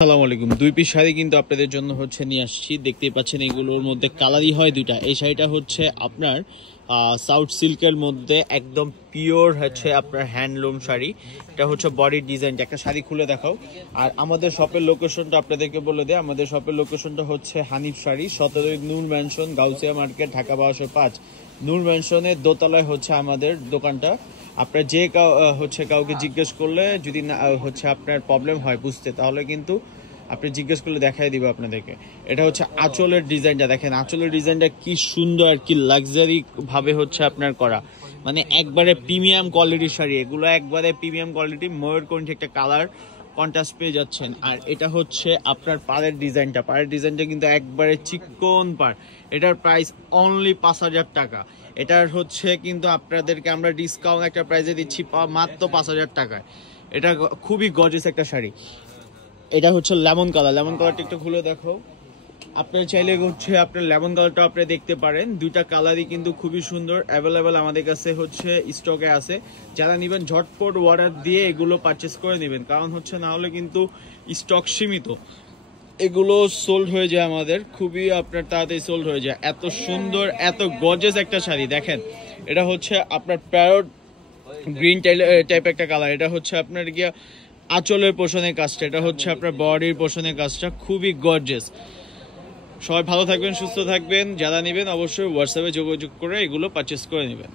আসসালামু আলাইকুম। দুই পিস শাড়ি কিন্তু আপনাদের জন্য হচ্ছে নিয়ে আসছি। দেখতেই পাচ্ছেন এগুলোর মধ্যে কালারই হয় দুইটা। এই শাড়িটা হচ্ছে আপনার সাউথ সিল্কের মধ্যে একদম পিওর হচ্ছে আপনার হ্যান্ডলুম শাড়ি। এটা হচ্ছে বডির ডিজাইনটা। একটা শাড়ি খুলে দেখাও। আর আমাদের শপের লোকেশনটা আপনাদেরকে বলে দেয়। আমাদের শপের লোকেশনটা হচ্ছে হানিফ শাড়ি, 17 নূর ম্যানশন, গাউসিয়া মার্কেট, ঢাকা 1205। নূর ম্যানশনের দোতলায় হচ্ছে আমাদের দোকানটা। আপনার যে কাউকে জিজ্ঞেস করলে যদি না হচ্ছে আপনার প্রবলেম হয় বুঝতে, তাহলে কিন্তু আপনি জিজ্ঞেস করলে দেখাই দিবে আপনাদেরকে। এটা হচ্ছে আঁচলের ডিজাইনটা, দেখেন আঁচলের ডিজাইনটা কি সুন্দর আর কি লাক্সারি ভাবে হচ্ছে আপনার করা, মানে একবারে প্রিমিয়াম কোয়ালিটির শাড়ি। এগুলো একবারে প্রিমিয়াম কোয়ালিটি, ময়ূরকণ্ঠী একটা কালার কন্ট্রাস্ট পেয়ে যাচ্ছেন। আর এটা হচ্ছে আপনার পাড়ের ডিজাইনটা কিন্তু একবারে চিকন পাড়। এটার প্রাইস অনলি 5,000 টাকা। এটার হচ্ছে কিন্তু আপনাদেরকে আমরা ডিসকাউন্ট একটা প্রাইসে দিচ্ছি মাত্র 5,000 টাকায়। এটা খুবই গর্জিয়াস একটা শাড়ি। এটা হচ্ছে লেমন কালারটা একটু খুলে দেখো। আপনার চাইলে হচ্ছে আপনার লেমন কালারটা আপনি দেখতে পারেন। দুইটা কালারই কিন্তু খুবই সুন্দর, অ্যাভেলেবেল আমাদের কাছে হচ্ছে স্টকে আছে। যারা নেবেন ঝটপট অর্ডার দিয়ে এগুলো পারচেস করে নেবেন, কারণ হচ্ছে না হলে কিন্তু স্টক সীমিত। এগুলো সোল্ড হয়ে যায় আমাদের, খুবই আপনার তাড়াতাড়ি সোল্ড হয়ে যায়। এত সুন্দর এত গর্জিয়াস একটা শাড়ি দেখেন। এটা হচ্ছে আপনার প্যারট গ্রিন টাইপ একটা কালার। এটা হচ্ছে আপনার গিয়া আঁচলের পোষণের কাজটা, এটা হচ্ছে আপনার বডির পোষণের কাজটা, খুবই গর্জিয়াস। সবাই ভালো থাকবেন, সুস্থ থাকবেন। যারা নেবেন অবশ্যই হোয়াটসঅ্যাপে যোগাযোগ করে এগুলো পারচেস করে নেবেন।